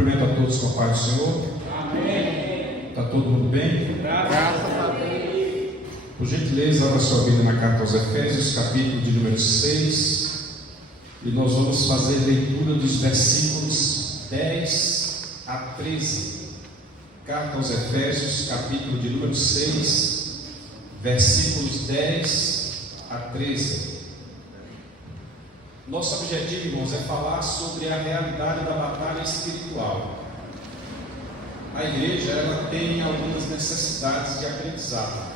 Cumprimento a todos com a paz do Senhor. Amém. Está todo mundo bem? Graças a Deus. Por gentileza, abra sua Bíblia na carta aos Efésios, capítulo de número 6. E nós vamos fazer leitura dos versículos 10 a 13. Carta aos Efésios, capítulo de número 6, versículos 10 a 13. Nosso objetivo, irmãos, é falar sobre a realidade da batalha espiritual. A igreja, ela tem algumas necessidades de aprendizado.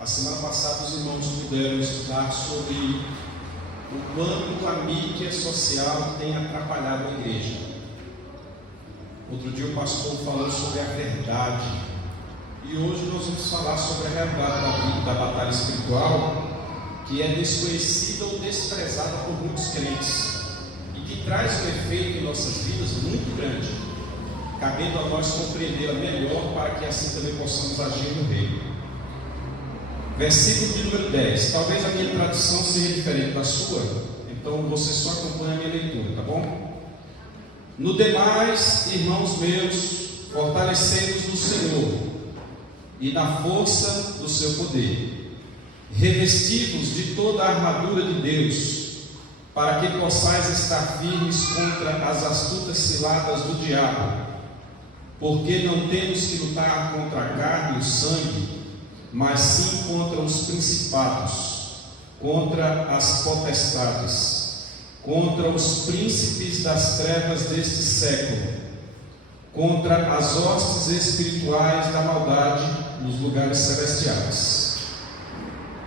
A semana passada os irmãos puderam estudar sobre o quanto a mídia social tem atrapalhado a igreja. Outro dia o pastor falou sobre a verdade. E hoje nós vamos falar sobre a realidade da batalha espiritual, que é desconhecida ou desprezada por muitos crentes e que traz um efeito em nossas vidas muito grande, cabendo a nós compreendê-la melhor para que assim também possamos agir no reino. Versículo de número 10. Talvez a minha tradução seja diferente da sua, então você só acompanha a minha leitura, tá bom? No demais, irmãos meus, fortalecei-vos no Senhor e na força do seu poder. Revesti-vos de toda a armadura de Deus, para que possais estar firmes contra as astutas ciladas do diabo, porque não temos que lutar contra a carne e o sangue, mas sim contra os principados, contra as potestades, contra os príncipes das trevas deste século, contra as hostes espirituais da maldade nos lugares celestiais.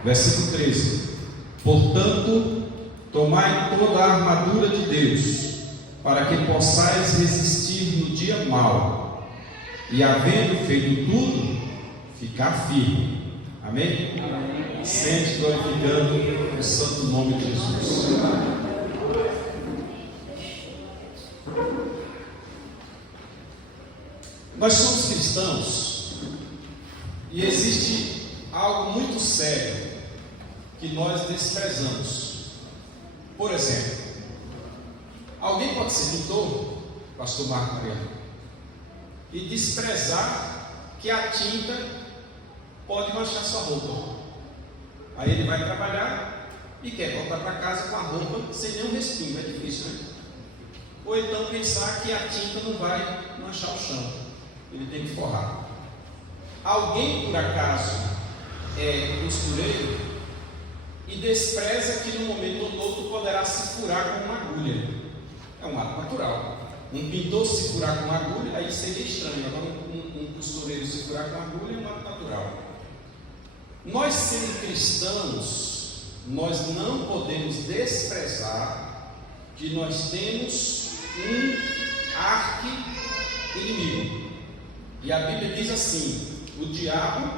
Versículo 13. Portanto, tomai toda a armadura de Deus, para que possais resistir no dia mau, e havendo feito tudo, ficar firme. Amém? Amém. Sente glorificando o santo nome de Jesus. Nós somos cristãos e existe algo muito sério que nós desprezamos. Por exemplo, alguém pode ser pintor, pastor Marco Mariano, e desprezar que a tinta pode manchar sua roupa. Aí ele vai trabalhar e quer voltar para casa com a roupa sem nenhum respingo. É difícil, né? Ou então pensar que a tinta não vai manchar o chão, ele tem que forrar. Alguém por acaso é costureiro e despreza que no momento ou outro poderá se furar com uma agulha. É um ato natural. Um pintor se furar com uma agulha, aí seria estranho. Agora um costureiro se furar com uma agulha é um ato natural. Nós, sendo cristãos, nós não podemos desprezar que nós temos um arqui-inimigo. E a Bíblia diz assim: o diabo,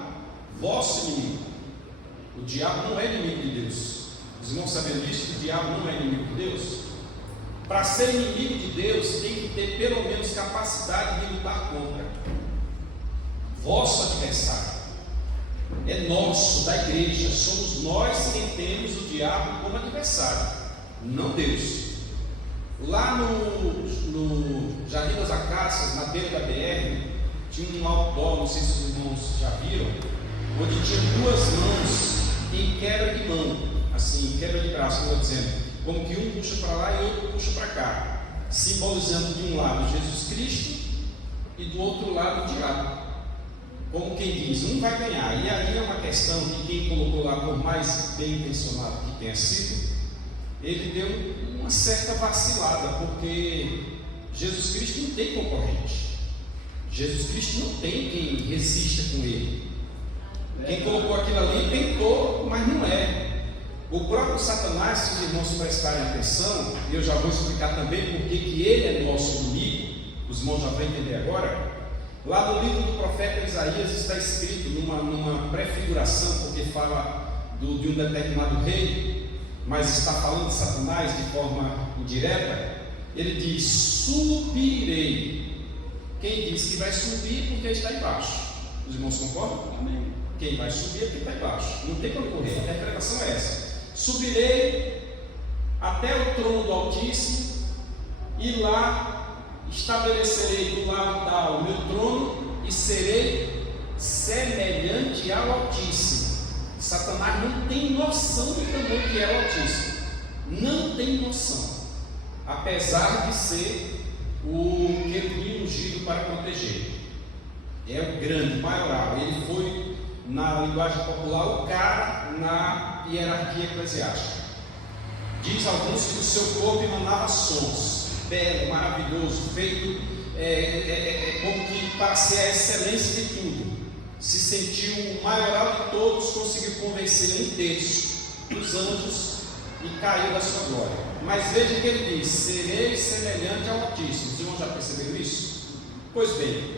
vosso inimigo. O diabo não é inimigo de Deus. Os irmãos sabiam disso? Que o diabo não é inimigo de Deus? Para ser inimigo de Deus, tem que ter pelo menos capacidade de lutar contra. Vosso adversário é nosso, da igreja. Somos nós quem temos o diabo como adversário, não Deus. Lá no Jardim das Acácias, na beira da BR, tinha um outdoor, não sei se os irmãos já viram, onde tinha duas mãos em quebra de mão, assim, quebra de braço, como eu estou dizendo, como que um puxa para lá e outro puxa para cá, simbolizando de um lado Jesus Cristo e do outro lado o diabo. Como quem diz, um vai ganhar. E aí é uma questão que quem colocou lá, por mais bem intencionado que tenha sido, ele deu uma certa vacilada, porque Jesus Cristo não tem concorrente. Jesus Cristo não tem quem resista com ele. Quem colocou aquilo ali tentou, mas não é. O próprio Satanás, se os irmãos prestarem atenção, e eu já vou explicar também porque que ele é nosso inimigo, os irmãos já vão entender agora. Lá no livro do profeta Isaías está escrito numa prefiguração, porque fala de um determinado rei, mas está falando de Satanás de forma indireta. Ele diz: subirei. Quem diz que vai subir porque está embaixo? Os irmãos concordam? Amém. Quem vai subir é quem está embaixo. Não tem como correr. A interpretação é essa: subirei até o trono do Altíssimo e lá estabelecerei do lado tal o meu trono e serei semelhante ao Altíssimo. Satanás não tem noção do tamanho que é o Altíssimo. Não tem noção. Apesar de ser o querubim ungido para proteger. É o grande, maioral. Ele foi, na linguagem popular, o cara na hierarquia eclesiástica. Diz alguns que o seu corpo emanava sons, belo, maravilhoso, feito como que para ser a excelência de tudo. Se sentiu o maioral de todos, conseguiu convencer 1/3 dos anjos e caiu da sua glória. Mas veja que ele diz: serei semelhante ao Altíssimo. Os irmãos já perceberam isso? Pois bem,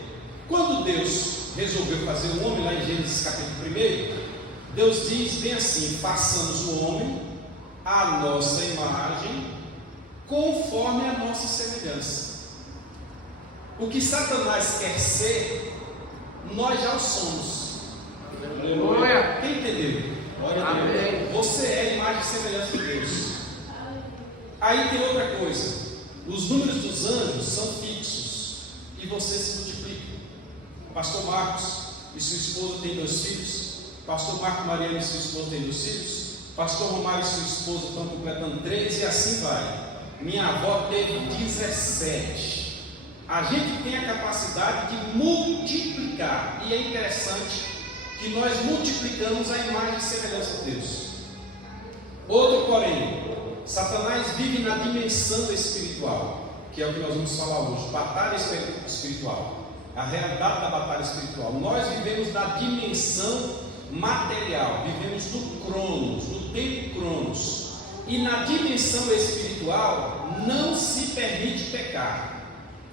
quando Deus resolveu fazer o homem, lá em Gênesis capítulo 1, Deus diz bem assim: façamos o homem à nossa imagem, conforme a nossa semelhança. O que Satanás quer ser, nós já o somos. Aleluia. Quem entendeu? Amém. Você é a imagem e semelhança de Deus. Aí tem outra coisa: os números dos anjos são fixos e você se multiplica. Pastor Marcos e sua esposa têm 2 filhos. Pastor Marco Mariano e sua esposa têm 2 filhos. Pastor Romário e sua esposa estão completando 3 e assim vai. Minha avó teve 17. A gente tem a capacidade de multiplicar, e é interessante que nós multiplicamos a imagem e semelhança de Deus. Outro porém, Satanás vive na dimensão espiritual, que é o que nós vamos falar hoje, batalha espiritual, a realidade da batalha espiritual. Nós vivemos na dimensão material, vivemos no Cronos, no tempo Cronos, e na dimensão espiritual não se permite pecar.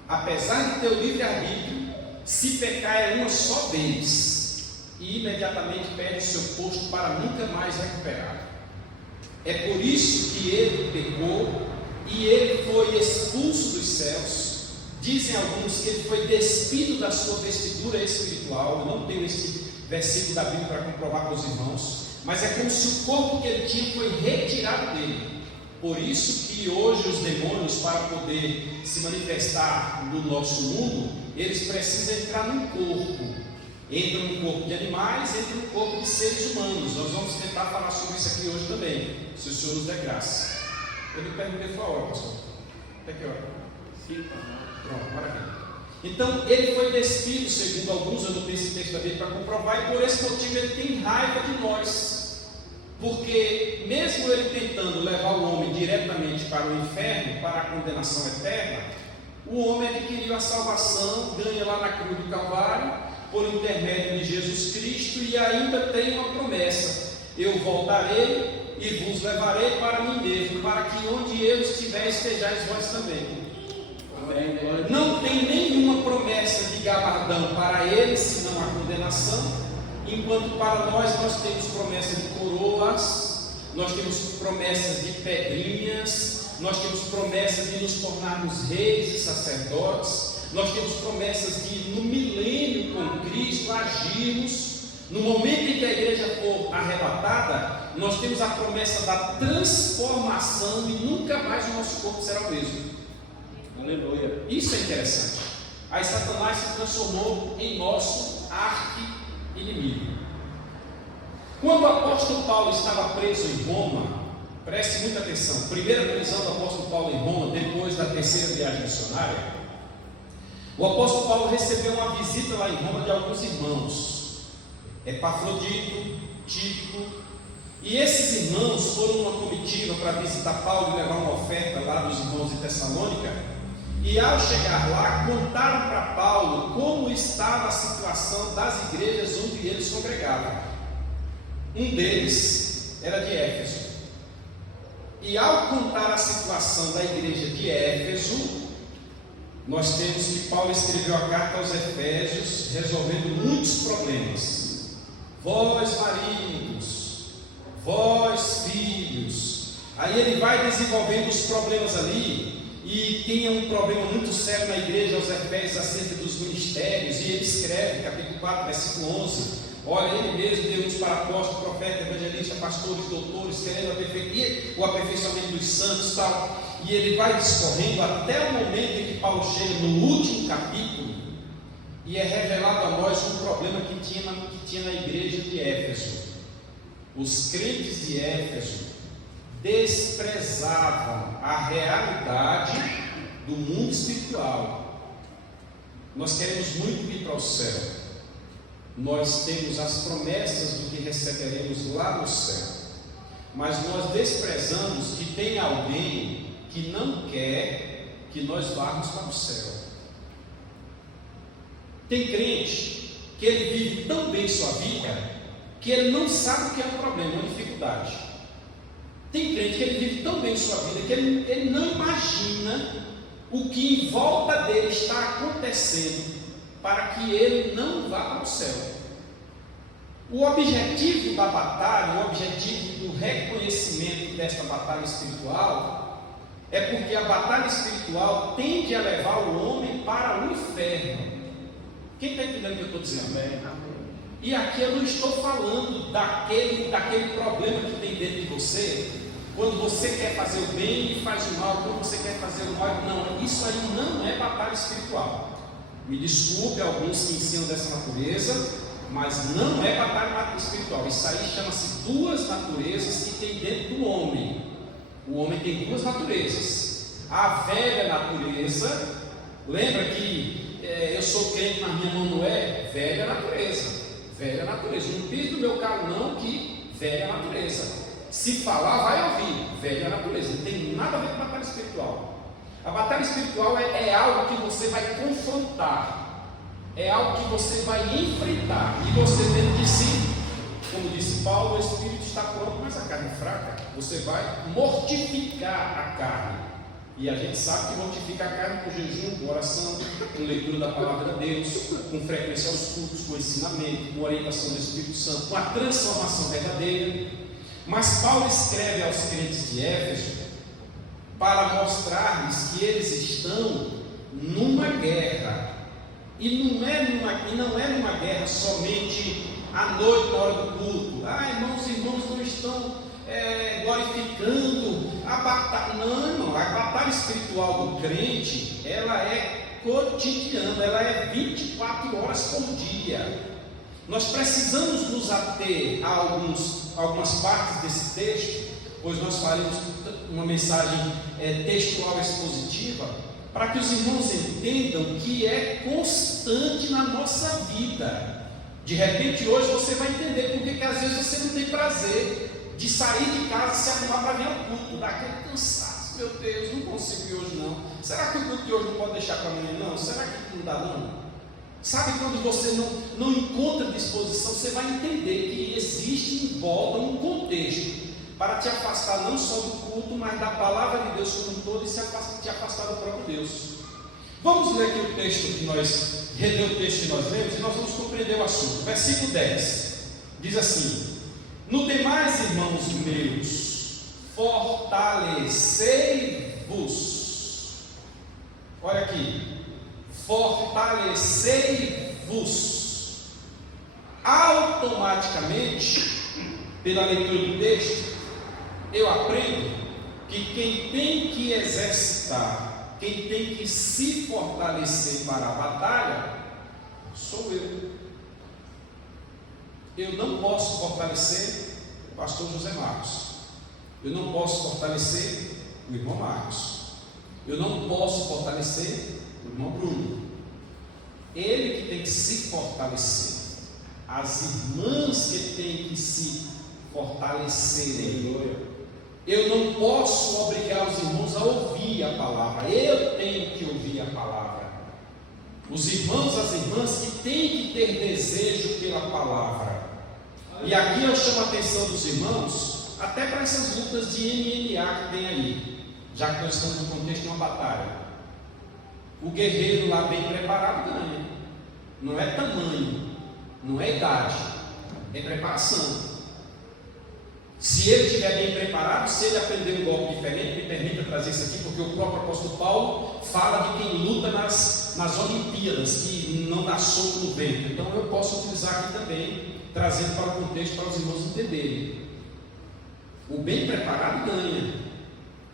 Apesar de ter o livre-arbítrio, se pecar é uma só vez e imediatamente perde o seu posto para nunca mais recuperar. É por isso que ele pecou e ele foi expulso dos céus. Dizem alguns que ele foi despido da sua vestidura espiritual. Eu não tenho esse versículo da Bíblia para comprovar para os irmãos, mas é como se o corpo que ele tinha foi retirado dele. Por isso que hoje os demônios, para poder se manifestar no nosso mundo, eles precisam entrar num corpo. Entram no corpo de animais, entram no corpo de seres humanos. Nós vamos tentar falar sobre isso aqui hoje também, se o Senhor nos der graça. Eu me perguntei qual a hora, pastor. Até que hora? 5. Pronto, maravilha. Então, ele foi despido, segundo alguns, eu não tenho esse texto da Bíblia para comprovar, e por esse motivo ele tem raiva de nós. Porque mesmo ele tentando levar o homem diretamente para o inferno, para a condenação eterna, o homem adquiriu a salvação, ganha lá na cruz do Calvário, por intermédio de Jesus Cristo, e ainda tem uma promessa: eu voltarei e vos levarei para mim mesmo, para que onde eu estiver estejais vós também. Não tem nenhuma promessa de galardão para ele, senão a condenação. Enquanto para nós temos promessas de coroas, nós temos promessas de pedrinhas, nós temos promessas de nos tornarmos reis e sacerdotes, nós temos promessas de no milênio com Cristo agirmos. No momento em que a igreja for arrebatada, nós temos a promessa da transformação e nunca mais o nosso corpo será o mesmo. Aleluia. Isso é interessante. Aí Satanás se transformou em nosso arqui-inimigo. Quando o apóstolo Paulo estava preso em Roma, preste muita atenção, primeira prisão do apóstolo Paulo em Roma, depois da 3ª viagem missionária, o apóstolo Paulo recebeu uma visita lá em Roma de alguns irmãos, Epafrodito, Tíquico, e esses irmãos foram numa comitiva para visitar Paulo e levar uma oferta lá dos irmãos de Tessalônica. E ao chegar lá, contaram para Paulo como estava a situação das igrejas onde eles congregavam. Um deles era de Éfeso. E ao contar a situação da igreja de Éfeso, nós temos que Paulo escreveu a carta aos Efésios, resolvendo muitos problemas. Vós maridos, vós filhos. Aí ele vai desenvolvendo os problemas ali. E tinha um problema muito sério na igreja aos Efésios acerca dos ministérios, e ele escreve, capítulo 4, versículo 11: olha, ele mesmo deu-nos para apóstolo, profeta, evangelista, pastores, doutores, querendo o aperfeiçoamento dos santos, tal. e ele vai discorrendo até o momento em que Paulo chega no último capítulo e é revelado a nós um problema que tinha na igreja de Éfeso. Os crentes de Éfeso desprezavam a realidade do mundo espiritual. Nós queremos muito ir para o céu. Nós temos as promessas do que receberemos lá no céu. Mas nós desprezamos que tem alguém que não quer que nós vamos para o céu. Tem crente que ele vive tão bem sua vida que ele não sabe o que é um problema, uma dificuldade. Tem crente que ele vive tão bem sua vida que ele não imagina o que em volta dele está acontecendo para que ele não vá para o céu. O objetivo da batalha, o objetivo do reconhecimento desta batalha espiritual é porque a batalha espiritual tende a levar o homem para o inferno. Quem está entendendo o que eu estou dizendo? Amém. E aqui eu não estou falando daquele problema que tem dentro de você, quando você quer fazer o bem e faz o mal, quando você quer fazer o mal. Não, isso aí não é batalha espiritual. Me desculpe alguns que ensinam dessa natureza, mas não é batalha espiritual. Isso aí chama-se duas naturezas que tem dentro do homem. O homem tem duas naturezas. A velha natureza, lembra que eu sou crente, mas minha mão não é? Velha natureza. Velha natureza. Não pise do meu carro não, que velha natureza. Se falar, vai ouvir. Velha natureza. Não tem nada a ver com batalha espiritual. A batalha espiritual é algo que você vai confrontar. É algo que você vai enfrentar. E você dentro de si, como disse Paulo, o espírito está pronto, mas a carne é fraca. Você vai mortificar a carne. E a gente sabe que mortifica a carne com jejum, com oração, com leitura da palavra de Deus, com frequência aos cultos, com ensinamento, com orientação do Espírito Santo, com a transformação verdadeira. Mas Paulo escreve aos crentes de Éfeso para mostrar-lhes que eles estão numa guerra. E não é numa guerra somente à noite, na hora do culto. Irmãos e irmãos não estão glorificando a batalha. Não, a batalha espiritual do crente, ela é cotidiana, ela é 24 horas por dia. Nós precisamos nos ater a algumas partes desse texto, pois nós faremos uma mensagem textual expositiva, para que os irmãos entendam que é constante na nossa vida. De repente hoje você vai entender porque que às vezes você não tem prazer de sair de casa, se arrumar para vir ao culto, dá aquele cansaço. Meu Deus, não consigo ir hoje não. Será que o culto de hoje não pode deixar para amanhã não? Será que não dá não? Sabe quando você não encontra disposição, você vai entender que existe em volta um contexto para te afastar não só do culto, mas da palavra de Deus como um todo e te afastar do próprio Deus. Vamos ler aqui o texto que nós, reler o texto que nós lemos e nós vamos compreender o assunto. Versículo 10 diz assim: no demais, irmãos meus, fortalecei-vos. Olha aqui, fortalecei-vos. Automaticamente, pela leitura do texto, eu aprendo que quem tem que exercitar, quem tem que se fortalecer para a batalha, sou eu. Eu não posso fortalecer o pastor José Marcos. Eu não posso fortalecer o irmão Marcos. Eu não posso fortalecer o irmão Bruno. Ele que tem que se fortalecer. As irmãs que têm que se fortalecerem. Eu não posso obrigar os irmãos a ouvir a palavra. Eu tenho que ouvir a palavra. Os irmãos, as irmãs que têm que ter desejo pela palavra. E aqui eu chamo a atenção dos irmãos, até para essas lutas de MMA que tem aí, já que nós estamos no contexto de uma batalha. O guerreiro lá bem preparado ganha. Não é tamanho, não é idade, é preparação. Se ele estiver bem preparado, se ele aprender um golpe diferente, me permita trazer isso aqui, porque o próprio apóstolo Paulo fala de quem luta nas Olimpíadas, que não dá soco no vento. Então eu posso utilizar aqui também, trazendo para o contexto para os irmãos entenderem. O bem preparado ganha.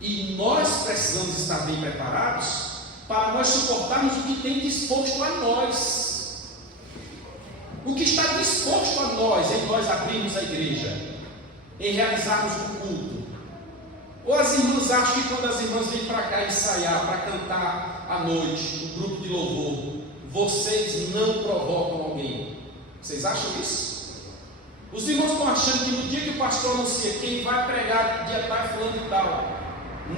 E nós precisamos estar bem preparados para nós suportarmos o que tem disposto a nós. O que está disposto a nós em nós abrirmos a igreja, em realizarmos o culto. Ou as irmãs acham que quando as irmãs vêm para cá ensaiar, para cantar à noite, o grupo de louvor, vocês não provocam alguém? Vocês acham isso? Os irmãos estão achando que no dia que o pastor anuncia quem vai pregar dia tal, fulano e tal,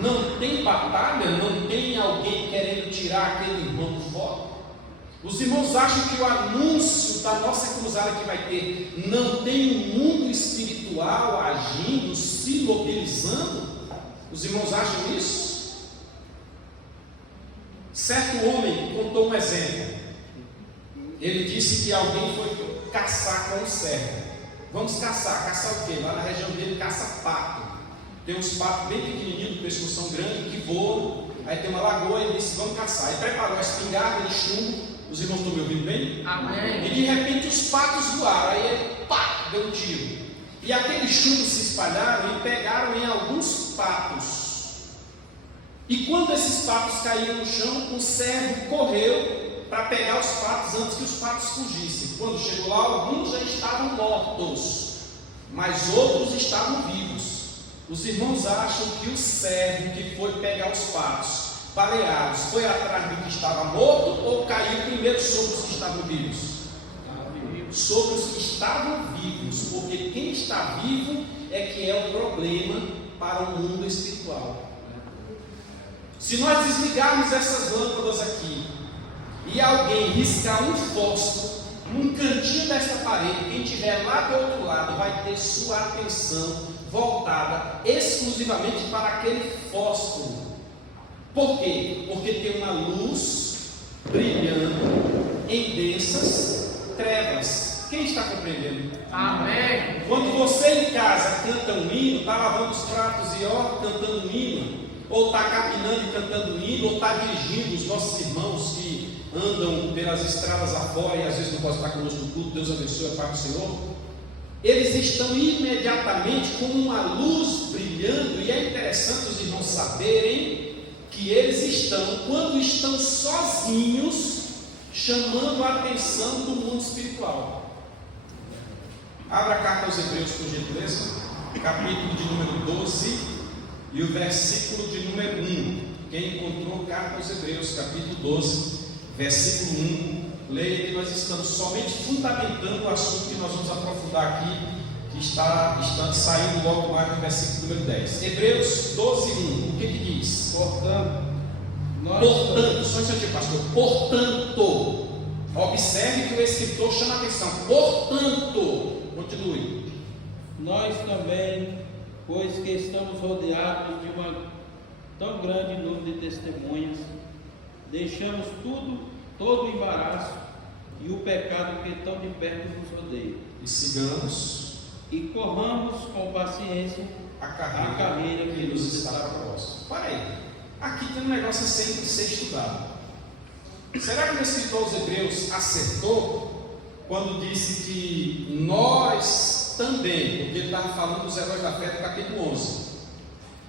não tem batalha, não tem alguém querendo tirar aquele irmão do foco? Os irmãos acham que o anúncio da nossa cruzada que vai ter não tem um mundo espiritual agindo, se mobilizando? Os irmãos acham isso? Certo homem contou um exemplo. Ele disse que alguém foi caçar com um servo. Vamos caçar. Caçar o quê? Lá na região dele caça pato. Tem uns patos bem pequenininhos, com pescoção grande, que voam. Aí tem uma lagoa e ele disse: vamos caçar. Aí preparou a espingarda de chumbo. Os irmãos estão me ouvindo bem? Amém. E de repente os patos voaram. Aí ele, pá, deu um tiro. E aqueles chumbos se espalharam e pegaram em alguns patos. E quando esses patos caíram no chão, o servo correu para pegar os patos antes que os patos fugissem. Quando chegou lá, alguns já estavam mortos, mas outros estavam vivos. Os irmãos acham que o servo que foi pegar os patos baleados foi atrás do que estava morto ou caiu primeiro sobre os que estavam vivos? Sobre os que estavam vivos, porque quem está vivo é que é o problema para o mundo espiritual. Se nós desligarmos essas lâmpadas aqui e alguém riscar um fósforo num cantinho desta parede, quem estiver lá do outro lado vai ter sua atenção voltada exclusivamente para aquele fósforo. Por quê? Porque tem uma luz brilhando em densas trevas. Quem está compreendendo? Amém. Quando você em casa canta um hino, está lavando os pratos e cantando um hino, ou está capinando e cantando um hino, ou está dirigindo os nossos irmãos que andam pelas estradas afora e às vezes não podem estar conosco no culto, Deus abençoe, Pai do Senhor. Eles estão imediatamente com uma luz brilhando, e é interessante os irmãos saberem que eles estão, quando estão sozinhos, chamando a atenção do mundo espiritual. Abra a carta aos Hebreus, por gentileza, capítulo de número 12 e o versículo de número 1. Quem encontrou carta aos Hebreus, capítulo 12, versículo 1, leia, que nós estamos somente fundamentando o assunto que nós vamos aprofundar aqui, que está saindo logo mais do versículo número 10. Hebreus 12, 1, o que diz? Portanto, só um instantinho, pastor. Portanto, observe que o escritor chama a atenção. Portanto, continue. Nós também, pois que estamos rodeados de uma tão grande número de testemunhas, deixamos todo o embaraço e o pecado que tão de perto nos rodeia. E sigamos E corramos com paciência a carreira que nos está proposta. Para aí. Aqui tem um negócio a ser estudado. Será que o escritor aos Hebreus acertou quando disse que nós também, porque ele estava falando dos heróis da fé do capítulo 11,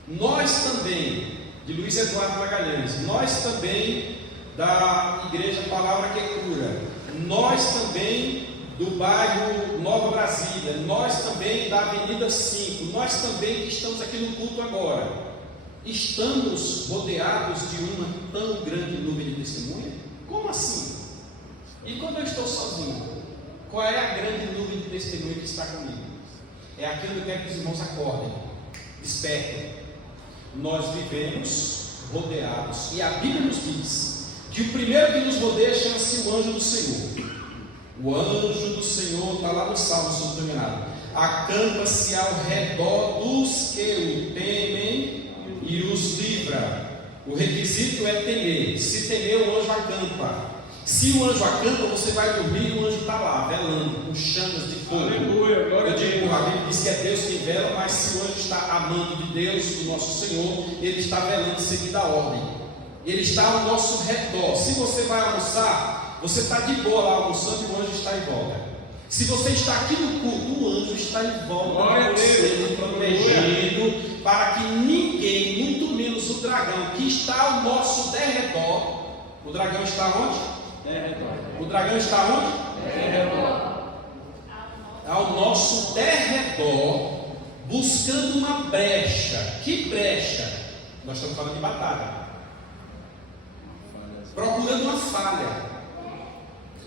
nós também, de Luiz Eduardo Magalhães, nós também da Igreja Palavra que Cura, nós também do bairro Nova Brasília, nós também da Avenida 5, nós também que estamos aqui no culto agora, estamos rodeados de uma tão grande nuvem de testemunha? Como assim? E quando eu estou sozinho, qual é a grande nuvem de testemunha que está comigo? É aquilo que eu quero que os irmãos acordem, despertem. Nós vivemos rodeados, e a Bíblia nos diz que o primeiro que nos rodeia chama-se o anjo do Senhor. O anjo do Senhor está lá no Salmo, se não estou enganado. Acampa-se ao redor dos que o temem e os livra. O requisito é temer. Se temer, o anjo acampa. Se o anjo acampa, você vai dormir e o anjo está lá, velando, com chamas de fogo. Aleluia, glória Eu a Deus. digo, a Bíblia diz que é Deus quem vela, mas se o anjo está amando de Deus, do nosso Senhor, ele está velando seguindo a ordem. Ele está ao nosso redor. Se você vai almoçar, você está de boa lá almoçando e o anjo está em volta. Se você está aqui no culto, o anjo está em volta de você, protegendo, para que ninguém, muito menos vimos o dragão que está ao nosso derredor. O dragão está onde? Derredor. O dragão está onde? Derredor. Ao nosso derredor, buscando uma brecha. Que brecha? Nós estamos falando de batalha. Procurando uma falha.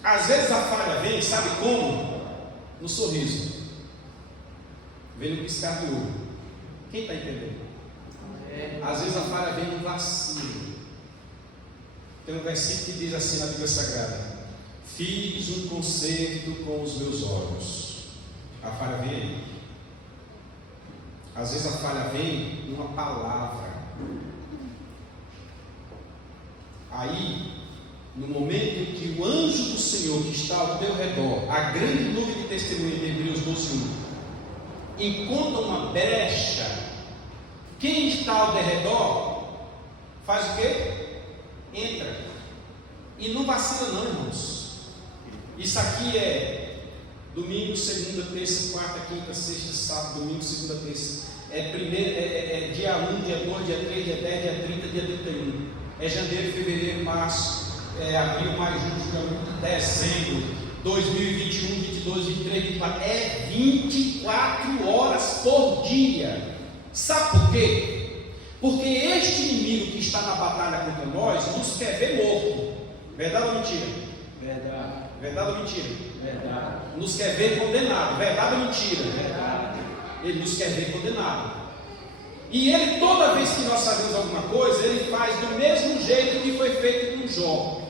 Às vezes a falha vem, sabe como? No sorriso. Vem no piscar do olho. Quem está entendendo? Às vezes a falha vem no vacilo. Tem um versículo que diz assim na Bíblia Sagrada: fiz um concerto com os meus olhos. A falha vem aí. Às vezes a falha vem numa palavra. Aí, no momento em que o anjo do Senhor que está ao teu redor, a grande nuvem de testemunha de Hebreus 12:1, encontra uma brecha, quem está ao derredor faz o quê? Entra. E não vacila não, irmãos. Isso aqui é domingo, segunda, terça, quarta, quinta, sexta, sábado, domingo, segunda, terça. É dia 1, dia 2, dia 3, dia 10, dia 30, dia 31. É janeiro, fevereiro, março, abril, maio, junho, julho, dezembro, 2021, 22, 23, 24. É 24 horas por dia. Sabe por quê? Porque este inimigo que está na batalha contra nós nos quer ver morto. Verdade ou mentira? Verdade. Verdade ou mentira? Verdade. Nos quer ver condenado. Verdade ou mentira? Verdade. Ele nos quer ver condenado. E ele, toda vez que nós sabemos alguma coisa, ele faz do mesmo jeito que foi feito com Jó.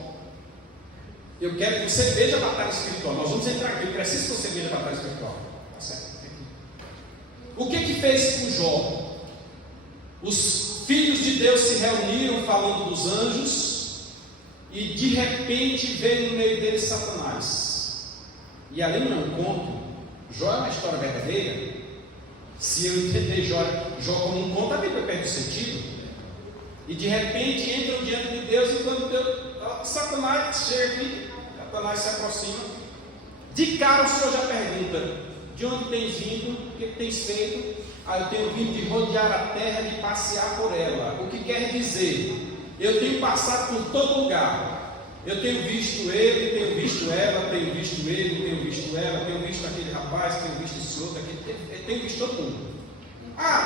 Eu quero que você veja a batalha espiritual. Nós vamos entrar aqui. Eu preciso que você veja a batalha espiritual. Tá certo? O que fez com Jó? Os filhos de Deus se reuniram falando dos anjos. E de repente veio no meio deles Satanás. E ali não é um conto. Jó é uma história verdadeira. Se eu entender Jó como um conto, a Bíblia perde o sentido. E de repente entram diante de Deus. E quando Deus, Satanás chega aqui, Satanás se aproxima. De cara o Senhor já pergunta: de onde tens vindo? O que tens feito? Eu tenho vindo de rodear a terra, de passear por ela. O que quer dizer? Eu tenho passado por todo lugar. Eu tenho visto ele, tenho visto ela, tenho visto ele, tenho visto ela, tenho visto aquele rapaz, tenho visto esse outro, tenho visto todo mundo.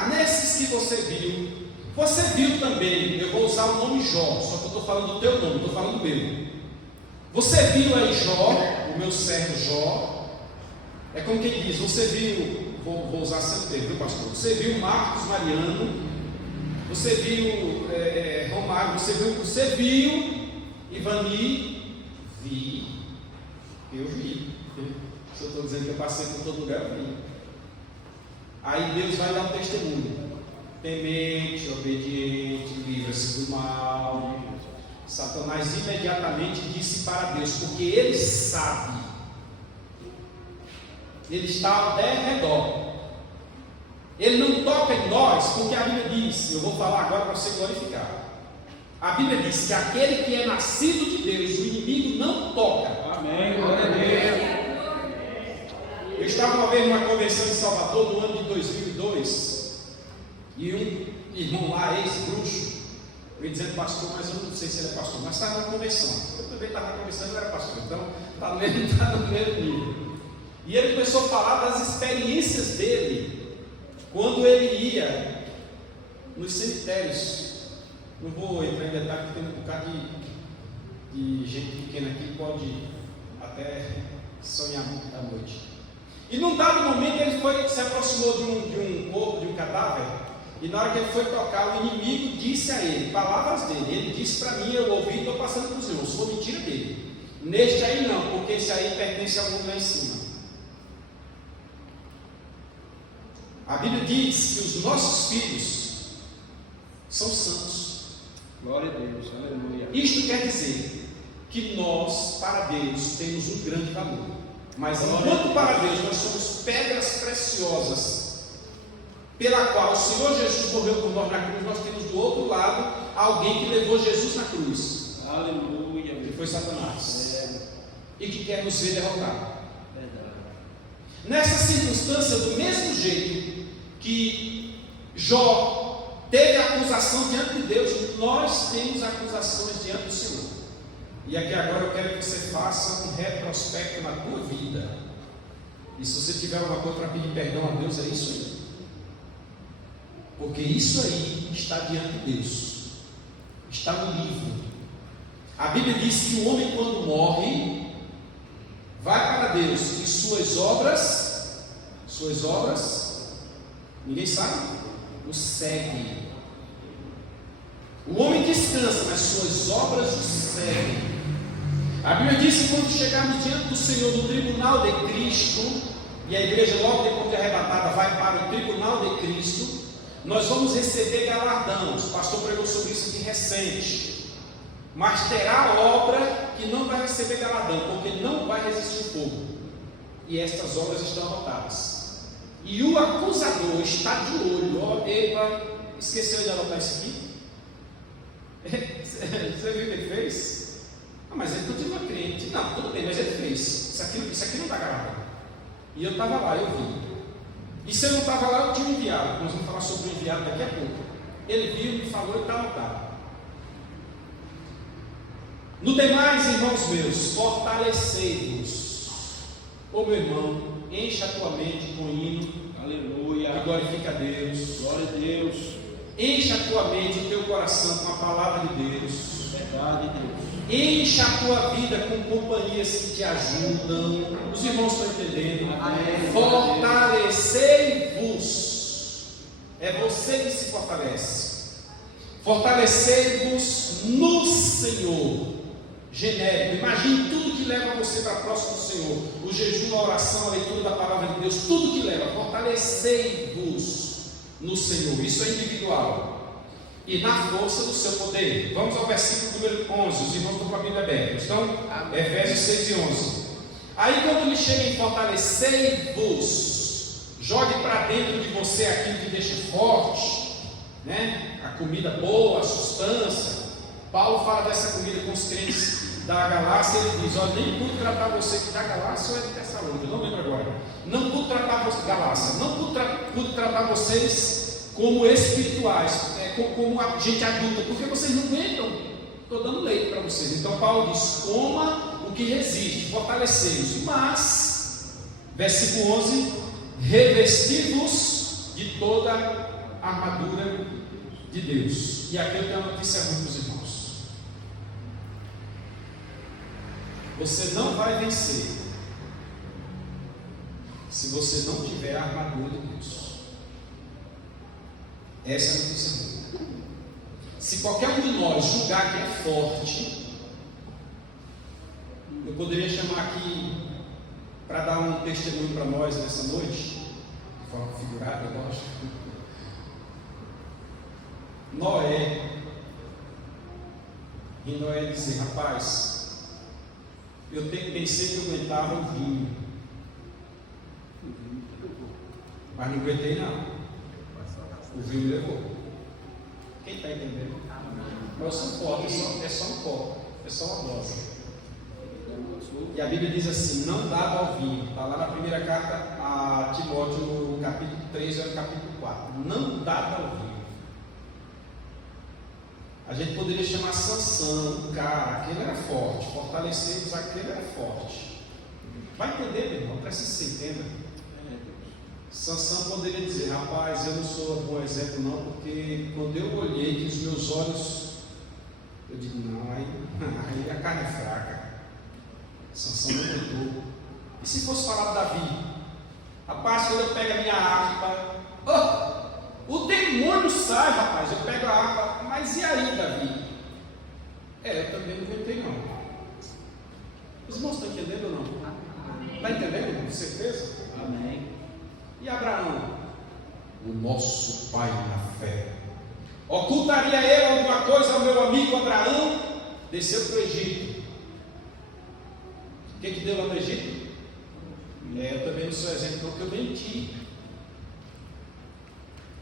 Nesses que você viu também, eu vou usar o nome Jó, só que eu estou falando do teu nome, estou falando do meu. Você viu aí Jó, o meu servo Jó? É como quem diz, você viu, vou usar sempre dele, viu, pastor? Você viu Marcos Mariano? Você viu Romário? Você viu Ivani? Vi. Eu vi. Se eu estou dizendo que eu passei por todo lugar, eu vi. Aí Deus vai dar um testemunho. Temente, obediente, livra-se do mal. Satanás imediatamente disse para Deus, porque ele sabe. Ele está ao derredor. Ele não toca em nós, porque a Bíblia diz, eu vou falar agora para você glorificar. A Bíblia diz que aquele que é nascido de Deus, o inimigo não toca. Amém, glória a Deus. Eu estava uma vez numa convenção em Salvador, no ano de 2002, e um irmão lá, ex-bruxo, me dizendo pastor, mas eu não sei se ele é pastor, mas estava na convenção. Eu também estava na convenção e não era pastor, então está no mesmo nível. E ele começou a falar das experiências dele quando ele ia nos cemitérios. Não vou entrar em detalhe, porque tem um bocado de gente pequena aqui que pode até sonhar muito à noite. E num dado momento ele se aproximou de um corpo, de um cadáver, e na hora que ele foi tocar, o inimigo disse a ele, palavras dele, ele disse para mim, eu ouvi e estou passando para os irmãos, foi mentira dele. Neste aí não, porque esse aí pertence ao mundo lá em cima. A Bíblia diz que os nossos filhos são santos. Glória a Deus, aleluia. Isto quer dizer que nós, para Deus, temos um grande valor. Mas enquanto para Deus nós somos pedras preciosas, pela qual o Senhor Jesus morreu por nós na cruz, nós temos do outro lado alguém que levou Jesus na cruz. Aleluia. Que foi Satanás. E que quer nos ver derrotar. Verdade. Nessa circunstância, do mesmo jeito que Jó teve acusação diante de Deus, nós temos acusações diante do Senhor. E aqui agora eu quero que você faça um retrospecto na tua vida. E se você tiver alguma coisa para pedir perdão a Deus, é isso aí. Porque isso aí está diante de Deus. Está no livro. A Bíblia diz que o homem, quando morre, vai para Deus e suas obras, ninguém sabe, o seguem. O homem descansa, mas suas obras o seguem. A Bíblia diz que quando chegarmos diante do Senhor no tribunal de Cristo, e a igreja logo depois de arrebatada vai para o tribunal de Cristo, nós vamos receber galardão. O pastor pregou sobre isso aqui recente. Mas terá obra que não vai receber galardão, porque não vai resistir o fogo. E estas obras estão anotadas. E o acusador está de olho. Ó, epa, esqueceu de anotar isso aqui? Você viu o que ele fez? Ah, mas ele continua crente. Não, tudo bem, mas ele fez. Isso aqui não dá galardão. E eu estava lá, eu vi. E se eu não estava lá, eu tinha um enviado. Nós vamos falar sobre o enviado daqui a pouco. Ele viu, me falou e está anotado. No demais, irmãos meus, fortalecei-vos. Ô meu irmão, encha a tua mente com hino, aleluia, e glorifica a Deus. Glória a Deus. Encha a tua mente, o teu coração com a palavra de Deus. Verdade de Deus. Encha a tua vida com companhias que te ajudam. Os irmãos estão entendendo? Amém. Fortalecei-vos. É você que se fortalece. Fortalecei-vos no Senhor. Genérico. Imagine tudo que leva você para próximo do Senhor. O jejum, a oração, a leitura da palavra de Deus. Tudo que leva. Fortalecei-vos no Senhor. Isso é individual. E na força do seu poder. Vamos ao versículo número 11. Os irmãos estão com a Bíblia aberta. Então, Efésios 6 e 11. Aí quando ele chega em fortalecei-vos, jogue para dentro de você aquilo que deixa forte, né? A comida boa, a substância. Paulo fala dessa comida com os crentes da Galácia. Ele diz: olha, nem pude tratar você que da Galácia ou é de Tessalônica, não lembro agora. Não pude tratar você, Galácia, não pude tratar vocês como espirituais, como gente adulta, porque vocês não aguentam. Estou dando leite para vocês. Então Paulo diz: coma o que resiste, fortalecei-vos. Mas, versículo 11: revesti-vos de toda a armadura de Deus. E aqui eu tenho uma notícia ruim para os irmãos. Você não vai vencer se você não tiver a armadura de Deus. Essa é a notícia ruim. Se qualquer um de nós julgar que é forte, eu poderia chamar aqui para dar um testemunho para nós nessa noite, de forma figurada, lógico. Noé, e Noé dizer: rapaz, eu pensei que eu aguentava o vinho, mas não aguentei não. O vinho me levou. Quem está entendendo? Mas são fortes, é só um copo, é só uma dose. E a Bíblia diz assim: não dava ao vinho. Está lá na primeira carta a Timóteo, no capítulo 3 e no capítulo 4. Não dava ao vinho. A gente poderia chamar Sansão, o cara, aquele era forte. Fortalecemos, aquele era forte. Vai entender, meu irmão? Precisa que você entenda. Sansão poderia dizer: rapaz, eu não sou um bom exemplo não, porque quando eu olhei que os meus olhos, eu digo: não, aí a carne é fraca. Sansão não aguentou. E se fosse falar de Davi? Rapaz, quando eu pego a minha harpa, o demônio sai, rapaz, eu pego a harpa. Mas e aí, Davi? Eu também não aguentei não. Os irmãos estão entendendo ou não? Está entendendo? Com certeza? Amém. E Abraão, o nosso pai na fé, ocultaria eu alguma coisa ao meu amigo Abraão? Desceu para o Egito. O que deu lá no Egito? Eu também não sou exemplo, não, porque eu menti.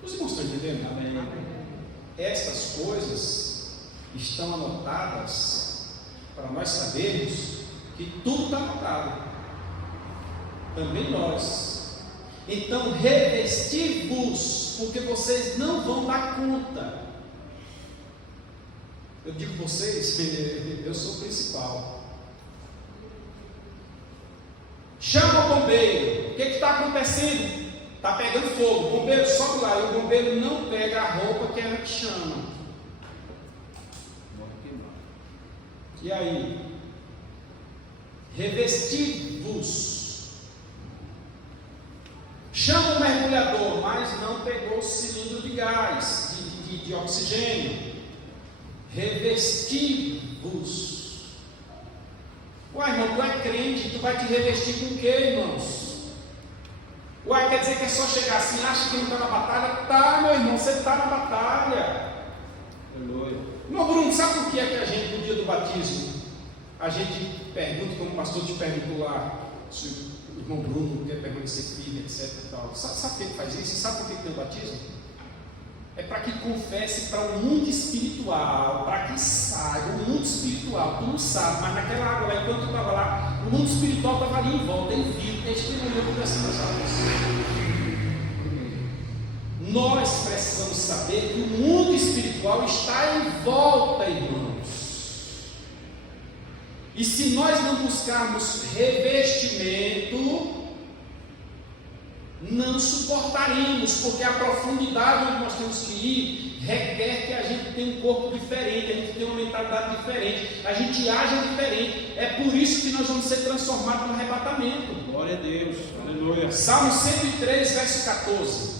Os irmãos estão entendendo? Amém. Estas coisas estão anotadas para nós sabermos que tudo está anotado. Também nós. Então revesti-vos, porque vocês não vão dar conta. Eu digo vocês, eu sou o principal. Chama o bombeiro. O que está acontecendo? Está pegando fogo. O bombeiro sobe lá e o bombeiro não pega a roupa que ela que chama. E aí? Revesti-vos. Chama o mergulhador, mas não pegou o cilindro de gás, de oxigênio. Revesti-vos. Uai, irmão, tu é crente, tu vai te revestir com o quê, irmãos? Uai, quer dizer que é só chegar assim, acha que não está na batalha? Tá, meu irmão, você está na batalha. Irmão Bruno, sabe por que é que a gente, no dia do batismo, a gente pergunta, como o pastor te perguntou lá, se o irmão Bruno quer permanecer firme, etc e tal. Sabe por que faz isso? Sabe por que tem o batismo? É para que confesse para o mundo espiritual, para que saiba, o mundo espiritual, tu não sabe, mas naquela água lá, enquanto tu estava lá, o mundo espiritual estava ali em volta, em vida, testemunhando por essas águas. Nós precisamos saber que o mundo espiritual está em volta, irmãos. E se nós não buscarmos revestimento, não suportaremos, porque a profundidade onde nós temos que ir requer que a gente tenha um corpo diferente, a gente tenha uma mentalidade diferente, a gente haja diferente. É por isso que nós vamos ser transformados no arrebatamento. Glória a Deus, aleluia. Salmo 103, verso 14.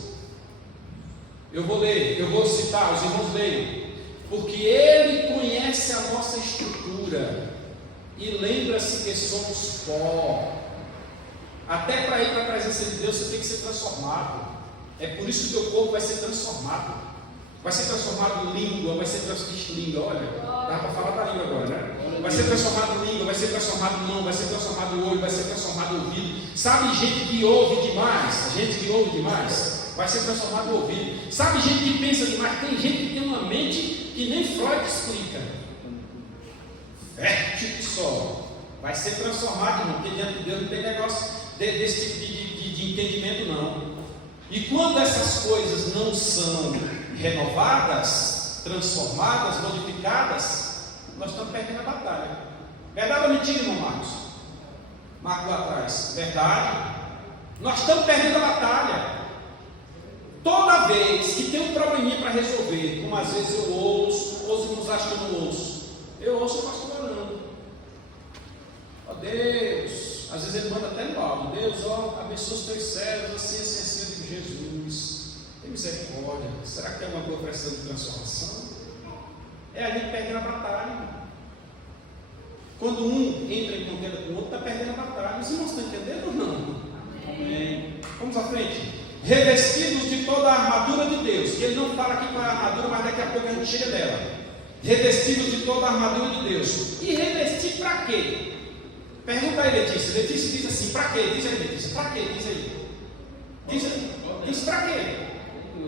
Eu vou ler, eu vou citar, os irmãos leiam. Porque Ele conhece a nossa estrutura e lembra-se que somos pó. Até para ir para a presença de Deus, você tem que ser transformado. É por isso que o teu corpo vai ser transformado. Vai ser transformado em língua, vai ser transformado em língua. Olha, dá para falar da língua agora, né? Vai ser transformado em língua, vai ser transformado em mão, vai ser transformado em olho, vai ser transformado em ouvido. Sabe, gente que ouve demais, vai ser transformado em ouvido. Sabe, gente que pensa demais, tem gente que tem uma mente que nem Freud explica. Fértil que só. Vai ser transformado, irmão, porque diante de Deus não tem negócio desse tipo de entendimento, não. E quando essas coisas não são renovadas, transformadas, modificadas, nós estamos perdendo a batalha. Verdade ou mentira, irmão Marcos? Marcos lá atrás. Verdade. Nós estamos perdendo a batalha. Toda vez que tem um probleminha para resolver, como às vezes eu ouço, os irmãos acham que eu não ouço, eu ouço o pastor orando. Ó Deus, às vezes ele manda até no áudio: Deus, ó, abençoa os teus servos, assim, assim, assim. Eu digo: Jesus, tem misericórdia. Será que tem alguma coisa precisando de transformação? É a gente perdendo a batalha. Quando um entra em contenda com o outro, está perdendo a batalha. Os irmãos estão entendendo ou não? Amém. Vamos à frente. Revestidos de toda a armadura de Deus. Que ele não fala aqui qual é a armadura, mas daqui a pouco a gente chega nela. Revestidos de toda a armadura de Deus. E revestir para quê? Pergunta aí, Letícia. Letícia diz assim: para quê? Diz aí, Letícia. Para quê? Diz aí. Diz para quê?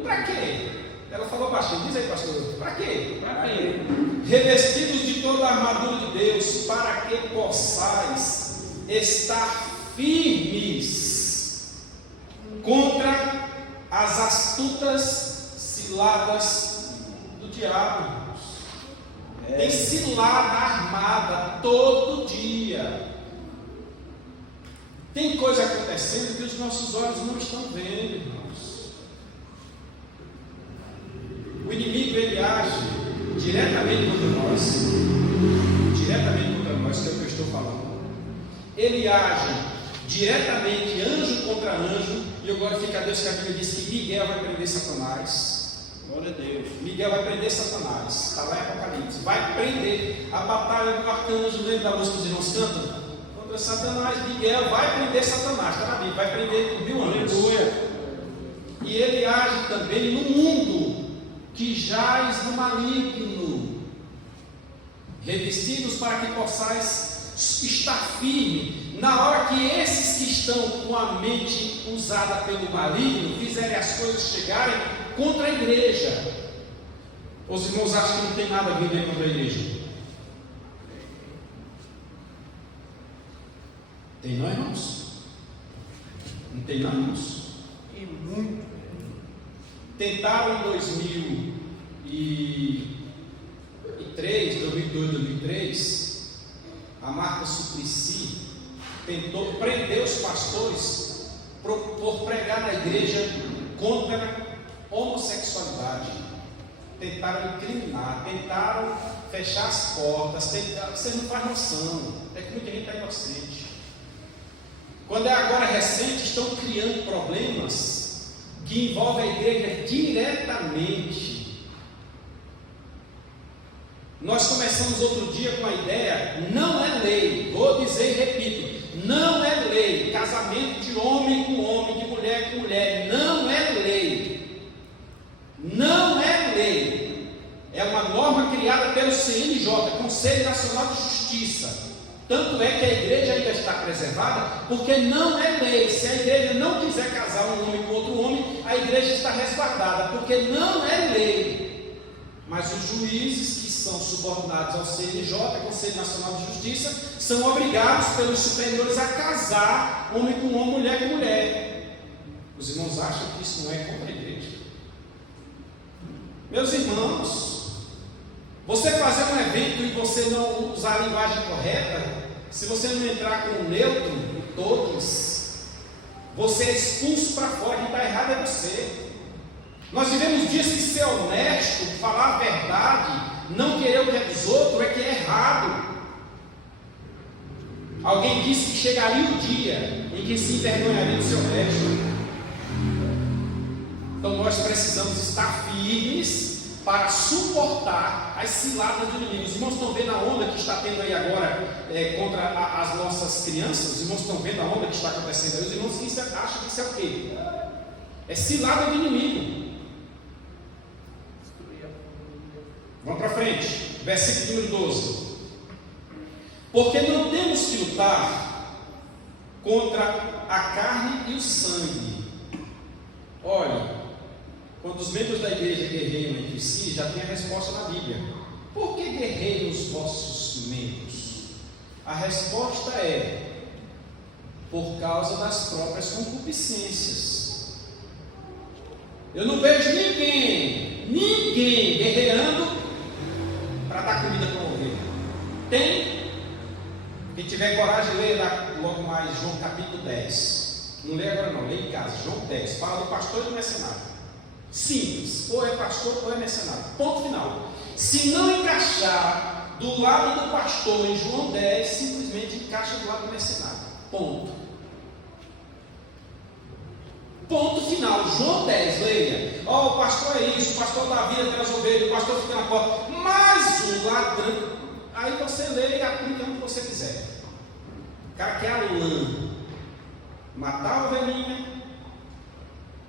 Para quê? Ela falou baixinho. Diz aí, pastor. Para quê? Para quê? Revestidos de toda a armadura de Deus, para que possais estar firmes contra as astutas ciladas do diabo. Tem cilada armada todo dia. Tem coisa acontecendo que os nossos olhos não estão vendo, irmãos. O inimigo, ele age diretamente contra nós, que é o que eu estou falando. Ele age diretamente, anjo contra anjo, e eu glorifico a Deus que a Bíblia diz que Miguel vai prender Satanás. Glória a Deus. Miguel vai prender Satanás, está lá em Apocalipse. Vai prender a batalha do arcanjo, lembra da música que os irmãos cantam? Contra Satanás. Miguel vai prender Satanás, está na Bíblia, vai prender por 1000 anos. E ele age também no mundo que jaz no maligno, revestidos para que possais estar firme na hora que esses que estão com a mente usada pelo maligno fizerem as coisas chegarem contra a igreja. Os irmãos acham que não tem nada a ver contra a igreja? Tem não, irmãos? Não tem não, irmãos? E muito. Tentaram em 2003, 2002, 2003, a Marta Suplicy tentou prender os pastores por pregar na igreja contra a homossexualidade. Tentaram incriminar, tentaram fechar as portas, você não faz noção, é que muita gente está inocente. Quando é agora recente, estão criando problemas que envolvem a igreja diretamente. Nós começamos outro dia com a ideia, não é lei, vou dizer e repito, não é lei, casamento de homem com homem, de mulher com mulher, não é lei, não é lei, é uma norma criada pelo CNJ, Conselho Nacional de Justiça. Tanto é que a igreja ainda está preservada, porque não é lei. Se a igreja não quiser casar um homem com outro homem, a igreja está resguardada, porque não é lei. Mas os juízes que são subordinados ao CNJ, Conselho Nacional de Justiça, são obrigados pelos superiores a casar homem com homem, mulher com mulher. Os irmãos acham que isso não é contra a igreja? Meus irmãos, você fazer um evento e você não usar a linguagem correta, se você não entrar com o neutro, o todos, você é expulso para fora. Quem está errado é você. Nós vivemos dias que ser honesto, falar a verdade, não querer o que é dos outros, é que é errado. Alguém disse que chegaria o dia em que se envergonharia do seu resto. Então nós precisamos estar firmes para suportar as ciladas do inimigo. Os irmãos estão vendo a onda que está tendo aí agora contra as nossas crianças? Os irmãos estão vendo a onda que está acontecendo aí? Os irmãos acham que isso é o quê? É cilada do inimigo. Vamos para frente, versículo número 12. Porque não temos que lutar contra a carne e o sangue. Olha, quando os membros da igreja guerreiam entre si, já tem a resposta na Bíblia. Por que guerreiam os vossos membros? A resposta é por causa das próprias concupiscências. Eu não vejo ninguém guerreando para dar comida para uma ovelha. Tem? Quem tiver coragem, leia logo mais João capítulo 10. Não leia agora não, leia em casa. João 10, fala do pastor e do mercenário. Simples, ou é pastor ou é mercenário, ponto final. Se não encaixar do lado do pastor em João 10, simplesmente encaixa do lado do mercenário, ponto final. João 10, leia. O pastor é isso, o pastor dá vida pelas ovelhas, o pastor fica na porta, mas o ladrão, aí você lê e aplica onde você quiser. O cara quer a lã, matar a ovelhinha,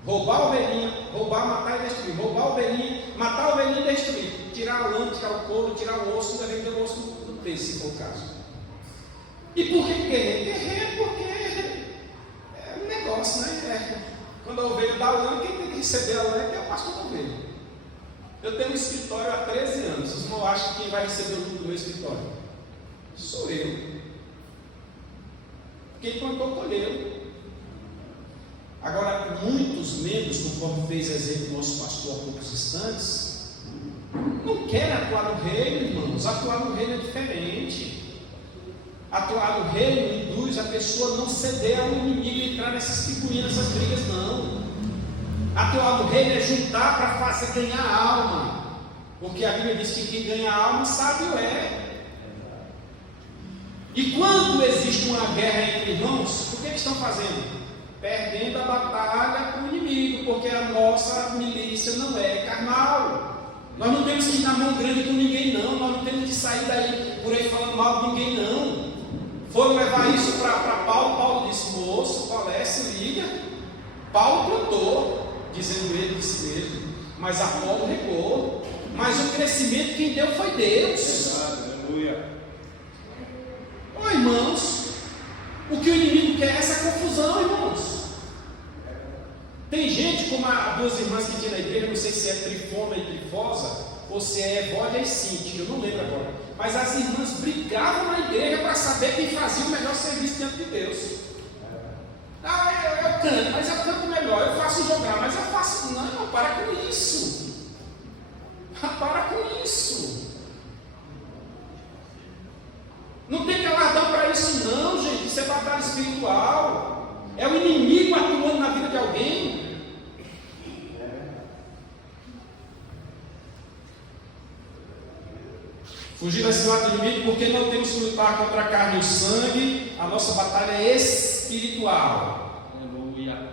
roubar a ovelhinha, roubar, matar e destruir, roubar a ovelhinha, matar a ovelhinha e destruir, tirar a lã, tirar o couro, tirar o osso, ainda vender o osso do preço, se for o caso. E por que guerreiro? Guerreiro porque é um negócio, né? Quando a ovelha dá lã, quem tem que receber a lã é o pastor da ovelha. Eu tenho um escritório há 13 anos, vocês não acham que quem vai receber o lucro do meu escritório? Sou eu. Quem plantou, colheu. Agora, muitos membros, conforme fez exemplo do nosso pastor há poucos instantes, não querem atuar no reino, irmãos. Atuar no reino é diferente. Atuar no reino induz a pessoa a não ceder ao inimigo e entrar nessas figurinhas, nessas brigas, não. Atuar no reino é juntar para fazer ganhar a alma. Porque a Bíblia diz que quem ganha a alma, sábio é. E quando existe uma guerra entre irmãos, o que eles estão fazendo? Perdendo a batalha com o inimigo, porque a nossa milícia não é carnal. Nós não temos que ir na mão grande com ninguém, não. Nós não temos que sair daí por aí falando mal de ninguém, não. Foram levar isso para Paulo. Paulo disse: moço, falece, liga. Paulo plantou, dizendo ele de si mesmo, mas Apolo regou. Mas o crescimento quem deu foi Deus. Aleluia. Ô irmãos, o que o inimigo quer é essa confusão, irmãos. Tem gente, como as duas irmãs que tinha na igreja, não sei se é Trifona e Trifosa, ou se é Evódia e Cíntia, eu não lembro agora. Mas as irmãs brigavam na igreja para saber quem fazia o melhor serviço diante de Deus. Eu canto, mas eu canto melhor melhor, eu faço jogar, mas eu faço. Não, para com isso. Para com isso. Não tem galardão para isso, não, gente. Isso é batalha espiritual. É o inimigo atuando na vida de alguém. Fugir desse lado do inimigo, porque não temos que lutar contra a carne e o sangue. A nossa batalha é espiritual. Aleluia.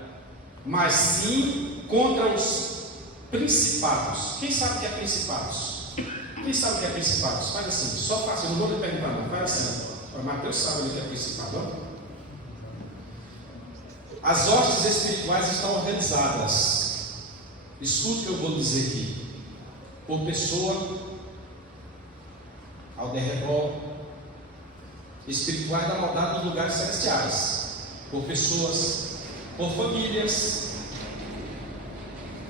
Mas sim contra os principados. Quem sabe o que é principados? Quem sabe o que é principados? Faz assim, só faça, eu não vou lhe perguntar não, faz assim. O Mateus sabe o que é principado. Ó. As hostes espirituais estão organizadas. Escute o que eu vou dizer aqui. Por pessoa, ao derredor, espirituais da maldade dos lugares celestiais. Por pessoas, por famílias,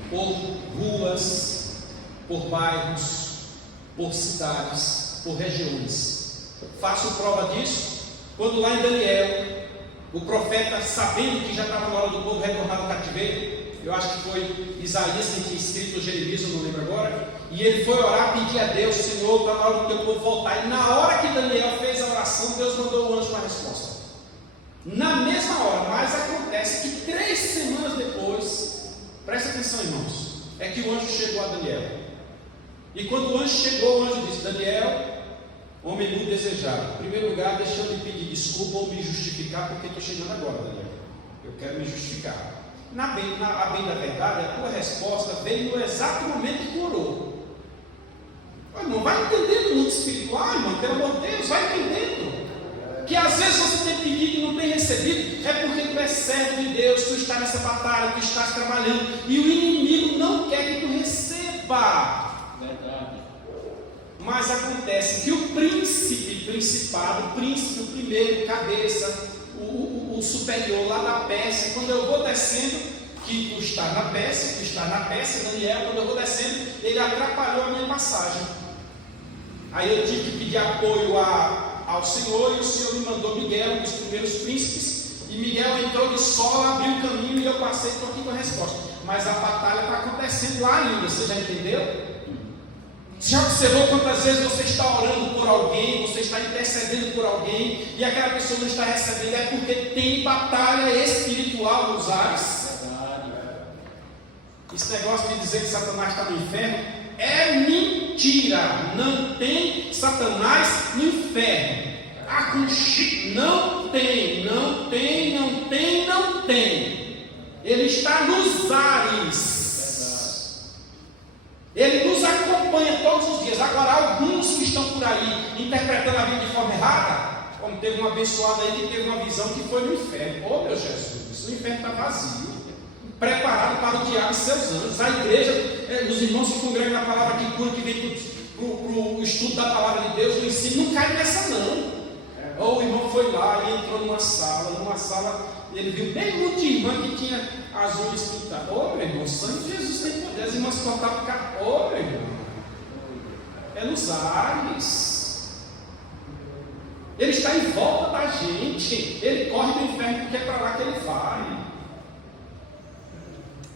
por ruas, por bairros, por cidades, por regiões. Faço prova disso quando lá em Daniel, o profeta, sabendo que já estava na hora do povo retornar do cativeiro, eu acho que foi Isaías que tinha escrito, Jeremias, eu não lembro agora, e ele foi orar, pedir a Deus, Senhor, está na hora do teu povo voltar. E na hora que Daniel fez a oração, Deus mandou o anjo com a resposta. Na mesma hora, mas acontece que 3 semanas depois, presta atenção, irmãos, é que o anjo chegou a Daniel. E quando o anjo chegou, o anjo disse: Daniel, homem muito desejado, em primeiro lugar, deixa eu lhe pedir desculpa ou me justificar, porque estou chegando agora, Daniel. Eu quero me justificar. A bem da verdade, a tua resposta veio no exato momento que tu orou. Irmão, vai entendendo o mundo espiritual, irmão, pelo amor de Deus, vai entendendo. Que às vezes você tem pedido e não tem recebido, é porque tu é servo de Deus, tu está nessa batalha, tu estás trabalhando, e o inimigo não quer que tu receba. Verdade. Mas acontece que o principado, o príncipe, o primeiro, cabeça, o superior lá da Pérsia, quando eu vou descendo, que tu está na Pérsia, Daniel, quando eu vou descendo, ele atrapalhou a minha passagem. Aí eu tive que pedir apoio ao Senhor, e o Senhor me mandou Miguel, um dos primeiros príncipes, e Miguel entrou de sola, abriu o caminho, e eu passei, estou aqui com a resposta. Mas a batalha está acontecendo lá ainda, você já entendeu? Você já observou quantas vezes você está orando por alguém, você está intercedendo por alguém, e aquela pessoa não está recebendo? É porque tem batalha espiritual nos ares. Esse negócio de dizer que Satanás está no inferno é mentira. Não tem Satanás no inferno. Não tem. Ele está nos ares. Ele nos acompanha todos os dias. Agora, alguns que estão por aí interpretando a Bíblia de forma errada, como teve um abençoado aí que teve uma visão que foi no inferno. Oh, meu Jesus, o inferno está vazio, preparado para o diabo e seus anjos. A igreja, os irmãos que congregam na palavra que cura, que vem para o estudo da palavra de Deus, o ensino, não cai nessa não. Ou o irmão foi lá e entrou numa sala, ele viu bem um monte de irmã que tinha as unhas pintadas. Ô, meu irmão, o sangue de Jesus tem poder. As irmãs cortavam o cabelo. Ô, meu irmão, é nos ares. Ele está em volta da gente. Ele corre do inferno porque é para lá que ele vai.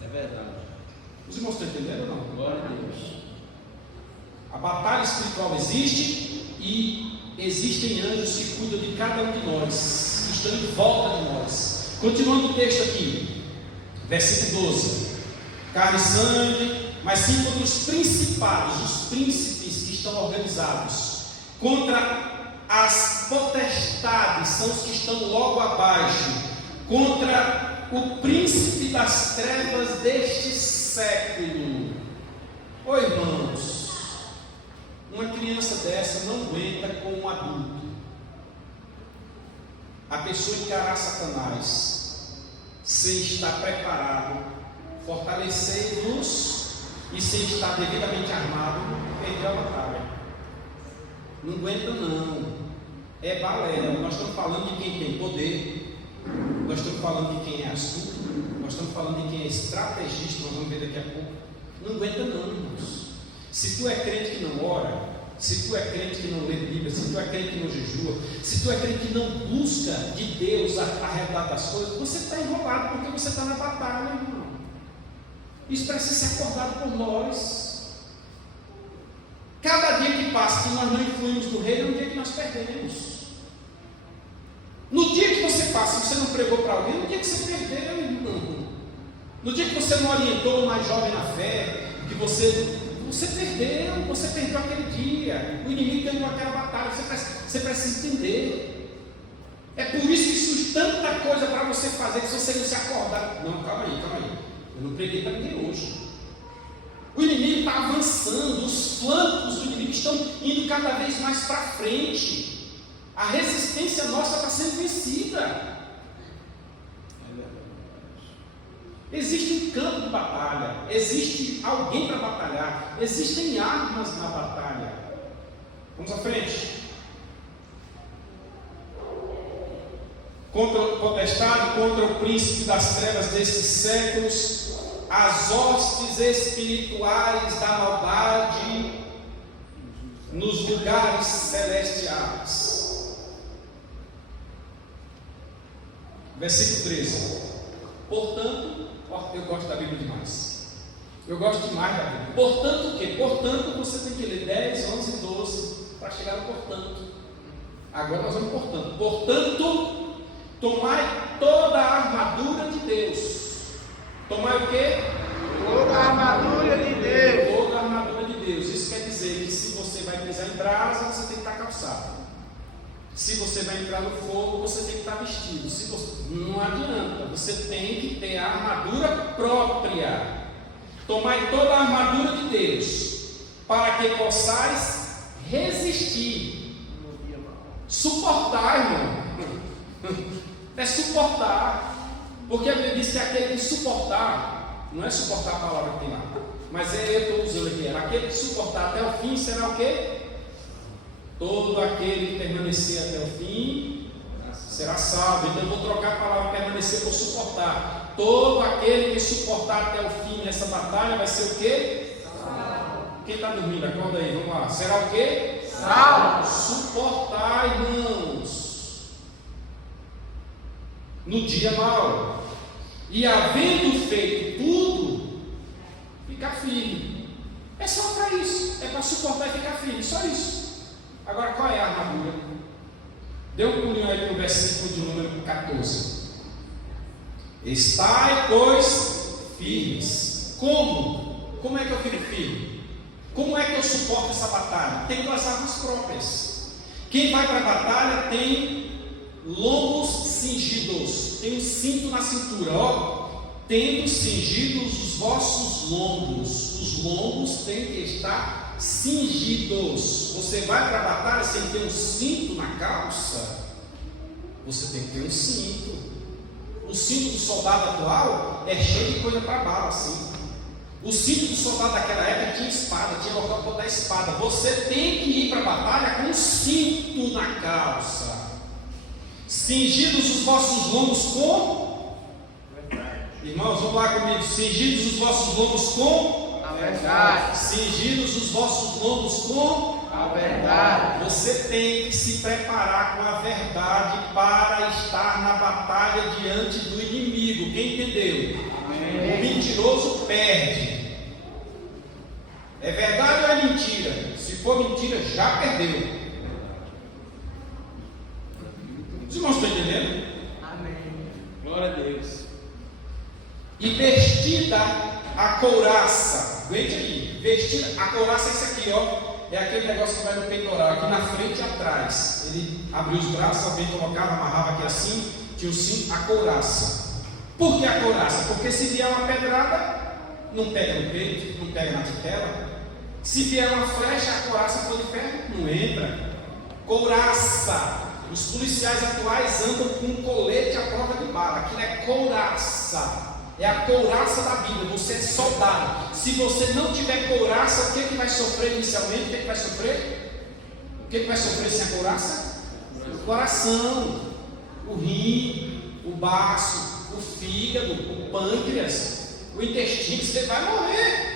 É verdade. Os irmãos estão entendendo ou não? Glória a Deus. A batalha espiritual existe e existem anjos que cuidam de cada um de nós, que estão em volta de nós. Continuando o texto aqui, versículo 12: carne e sangue, mas sim contra os principados, os príncipes que estão organizados, contra as potestades, são os que estão logo abaixo, contra o príncipe das trevas deste século. Ô irmãos, uma criança dessa não aguenta com um adulto. A pessoa encarar Satanás sem estar preparado, fortalecer-nos e sem estar devidamente armado, perdeu a batalha. Não aguenta não. É balela. Nós estamos falando de quem tem poder, nós estamos falando de quem é astuto, nós estamos falando de quem é estrategista, nós vamos ver daqui a pouco. Não aguenta não, irmãos. Se tu é crente que não ora, se tu é crente que não lê Bíblia, se tu é crente que não jejua, se tu é crente que não busca de Deus a realidade das coisas, você está enrolado porque você está na batalha, irmão. Isso precisa ser acordado por nós. Cada dia que passa que nós não influímos no reino é um dia que nós perdemos. No dia que você passa e você não pregou para alguém, no dia que você perdeu, irmão. No dia que você não orientou o mais jovem na fé, que você perdeu aquele dia. O inimigo ganhou aquela batalha. Você precisa entender. É por isso que surge tanta coisa para você fazer que se você não se acordar. Não, calma aí. Eu não preguei para ninguém hoje. O inimigo está avançando, os flancos do inimigo estão indo cada vez mais para frente. A resistência nossa está sendo vencida. Existe um campo de batalha, existe alguém para batalhar, existem armas na batalha. Vamos à frente. Contra o potestade, contra o príncipe das trevas destes séculos, as hostes espirituais da maldade nos lugares celestiais. Versículo 13. Portanto, eu gosto da Bíblia demais. Eu gosto demais da Bíblia. Portanto, o quê? Portanto, você tem que ler 10, 11 e 12 para chegar no portanto. Agora nós vamos portanto. Portanto, tomai toda a armadura de Deus. Tomai o quê? Toda a armadura de Deus. Toda a armadura de Deus. Isso quer dizer que se você vai pisar em brasa, você tem que estar calçado. Se você vai entrar no fogo, você tem que estar vestido. Não adianta, você tem que ter a armadura própria. Tomai toda a armadura de Deus, para que possais resistir. Suportar, irmão. É suportar. Porque a Bíblia diz que aquele que suportar, não é suportar a palavra que tem lá, mas eu estou usando aqui, aquele que suportar até o fim será o quê? Todo aquele que permanecer até o fim será salvo. Então eu vou trocar a palavra permanecer por suportar. Todo aquele que suportar até o fim nessa batalha vai ser o quê? Salvo. Quem está dormindo? Acorda aí, vamos lá. Será o quê? Salvo. Suportar, irmãos, no dia mau. E havendo feito tudo, ficar firme. É só para isso. É para suportar e ficar firme. Só isso. Agora, qual é a armadura? Dê um pulinho aí no versículo de número 14. Estai, pois, firmes. Como? Como é que eu fico firme? Como é que eu suporto essa batalha? Tendo as armas próprias. Quem vai para a batalha tem lombos cingidos, tem um cinto na cintura, ó. Tendo cingidos os vossos lombos. Os lombos têm que estar cingidos. Você vai para a batalha sem ter um cinto na calça? Você tem que ter um cinto. O cinto do soldado atual é cheio de coisa para bala, assim. O cinto do soldado daquela época tinha espada, tinha local para botar espada. Você tem que ir para a batalha com um cinto na calça. Cingidos os vossos lombos com? Irmãos, vamos lá comigo. Cingidos os vossos lombos com? A verdade. Cingidos os vossos lombos com? A verdade. Você tem que se preparar com a verdade para estar na batalha diante do inimigo. Quem entendeu? Amém. O mentiroso perde. É verdade ou é mentira? Se for mentira, já perdeu. Os irmãos estão entendendo? Amém. Glória a Deus. E vestida a couraça. Aguente aí. Vestida a couraça é isso aqui, ó. É aquele negócio que vai no peitoral, aqui na frente e atrás. Ele abriu os braços, alguém colocava, amarrava aqui assim, tinha o cinto, a couraça. Por que a couraça? Porque se vier uma pedrada, não pega no peito, não pega na titela. Se vier uma flecha, a couraça for de ferro, não entra. Couraça. Os policiais atuais andam com um colete à prova de bala. Aquilo é couraça. É a couraça da Bíblia. Você é soldado. Se você não tiver couraça, o que vai sofrer inicialmente? O que vai sofrer? O que vai sofrer sem a couraça? O coração, o rim, o baço, o fígado, o pâncreas, o intestino. Você vai morrer.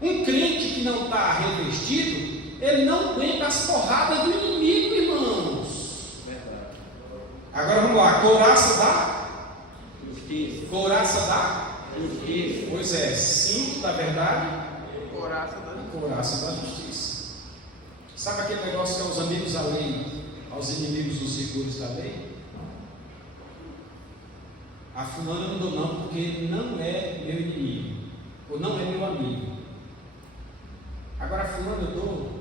Um crente que não está revestido, ele não aguenta as porradas do inimigo, irmãos. Verdade. Agora vamos lá, couraça da Justiça. couraça da Justiça. pois é, cinto da verdade Coraça da e couraça da justiça. Sabe aquele negócio que é os amigos da lei, aos inimigos dos rigores da lei? A fulana eu não dou não, porque não é meu inimigo, ou não é meu amigo. Agora a fulana eu dou.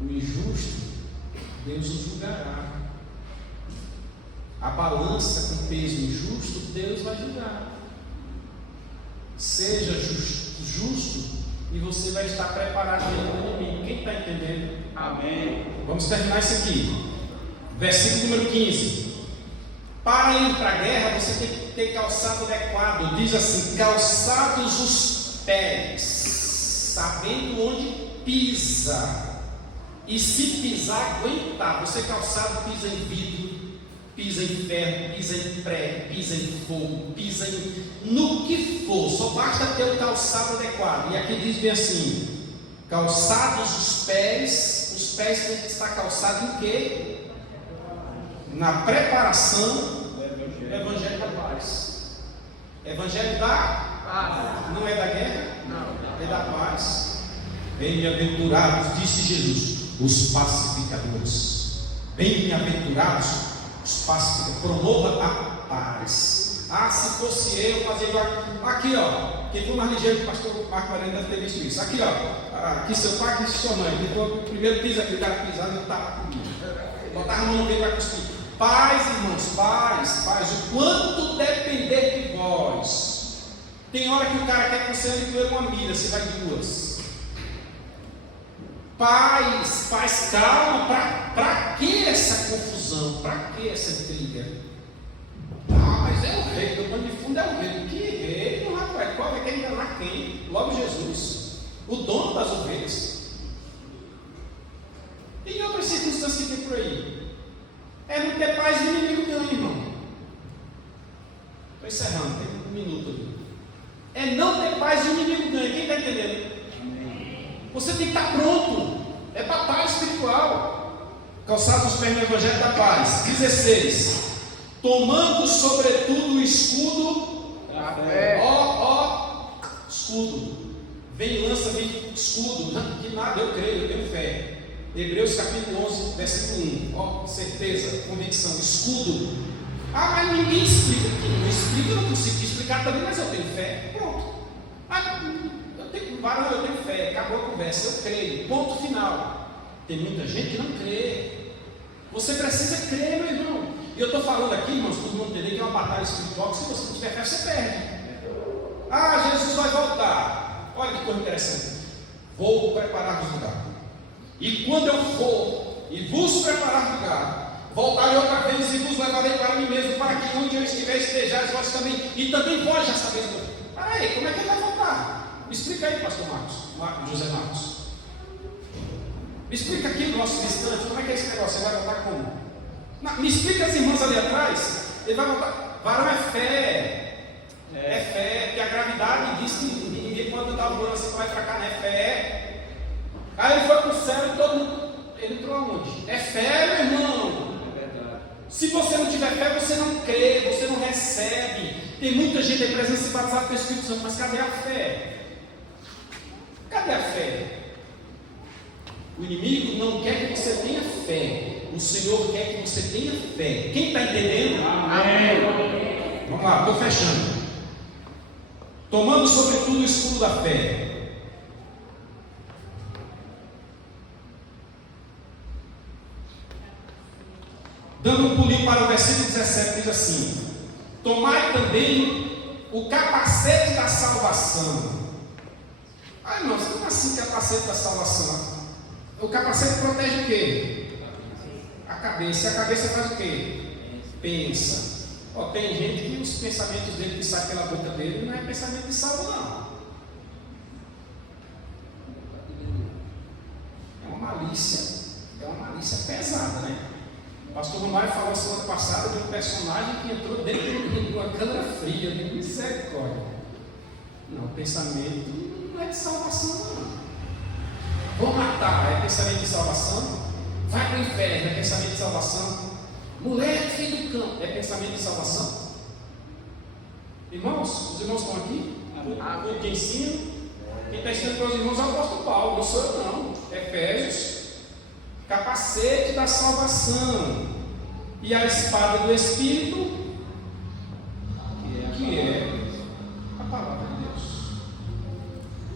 O injusto, Deus o julgará. A balança com peso injusto, Deus vai julgar. Seja justo e você vai estar preparado diante do inimigo. Quem está entendendo? Amém. Vamos terminar isso aqui. Versículo número 15. Para ir para a guerra, você tem que ter calçado adequado. Diz assim: calçados os pés, sabendo onde pisa. E se pisar, aguentar. Você calçado pisa em vidro, pisa em ferro, pisa em prego, pisa em fogo, pisa no que for. Só basta ter o calçado adequado. E aqui diz bem assim: calçados os pés têm que estar calçados em quê? Na preparação do Evangelho da paz. Evangelho da paz. não é da guerra, Não. é da paz. Bem-aventurados, disse Jesus, os pacificadores. Bem-aventurados os pacificadores. Promova a paz. Ah, se fosse eu fazer igual. Aqui, ó. Quem for mais ligeiro, o pastor Marco Arena deve ter visto isso. Aqui, ó. Aqui seu pai, aqui sua mãe. Depois, o primeiro piso aqui, o cara pisava e não estava comigo. Botava a mão no meio para cuspir. Paz, irmãos, paz, o quanto depender de vós. Tem hora que o cara quer que você ande com ele uma milha, você vai duas. Paz, calma, para que essa confusão? Para que essa intriga? Ah, mas é o rei, do pano de fundo é o rei. Que rei, não, rapaz? Qual é que enganar quem? Logo Jesus, o dono das ovelhas. Tem outras circunstâncias que tem por aí. É não ter paz e o inimigo ganha, irmão. Estou encerrando, tem um minuto ali. É não ter paz e o inimigo ganha. Quem está entendendo? Amém. Você tem que estar pronto. É batalha espiritual. Calçados os pés no Evangelho da Paz. 16. Tomando sobretudo o escudo da fé. Escudo. Vem lança, vem escudo. Que nada, eu creio, eu tenho fé. Hebreus capítulo 11, versículo 1. Certeza, convicção, escudo. Ah, mas ninguém explica. Não explica, eu não consigo explicar também, mas eu tenho fé. Pronto. Varão, eu tenho fé. Acabou a conversa, eu creio. Ponto final. Tem muita gente que não crê. Você precisa crer, meu irmão. E eu estou falando aqui, irmãos, para todo mundo entender que é uma batalha espiritual que se você não tiver fé, você perde. Ah, Jesus vai voltar. Olha que coisa interessante. Vou preparar-vos lugar. E quando eu for e vos preparar lugar, voltarei outra vez e vos levarei para mim mesmo, para que onde eu estiver estejais vós também. E também vós já sabeis. Peraí, como é que ele vai voltar? Me explica aí, pastor José Marcos. Me explica aqui no nosso distante, como é que é esse negócio? Ele vai voltar como? Não, me explica as irmãs ali atrás. Ele vai voltar. Varão é fé. É fé, porque a gravidade diz que ninguém pode dar o plano assim, vai para cá, não é fé. Aí ele foi para o céu e todo mundo. Ele entrou aonde? É fé, meu irmão. É verdade. Se você não tiver fé, você não crê, você não recebe. Tem muita gente aí precisando se batizar com o Espírito Santo, mas cadê a fé? Cadê a fé? O inimigo não quer que você tenha fé. O Senhor quer que você tenha fé. Quem está entendendo? Amém. Vamos lá, estou fechando. Tomando sobretudo o escudo da fé. Dando um pulinho para o versículo 17, diz assim: tomai também o capacete da salvação. Ai, irmãos, como assim capacete da salvação? O capacete protege o quê? A cabeça. E a cabeça faz o quê? Pensa. Tem gente que os pensamentos dele que saem pela boca dele não é pensamento de salvo, não. É uma malícia pesada, né? O pastor Romário falou semana passada de um personagem que entrou dentro de uma câmara fria, de misericórdia. Não, o pensamento não é de salvação, não. Vão matar, é pensamento de salvação. Vai para o inferno, é pensamento de salvação. Mulher, filho do cão, é pensamento de salvação. Irmãos, os irmãos estão aqui? Amém. O que ensina? Quem está ensinando para os irmãos é o apóstolo Paulo, não sou eu não. Efésios, capacete da salvação e a espada do Espírito, que é a palavra de Deus.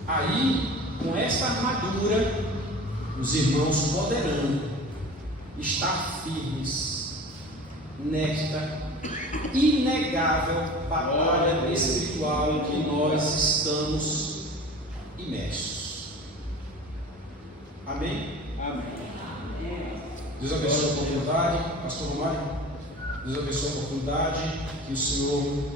Aí, com essa armadura, os irmãos poderão estar firmes nesta inegável batalha espiritual em que nós estamos imersos. Amém? Amém. Deus abençoe a oportunidade, pastor Romário. Deus abençoe a oportunidade que o Senhor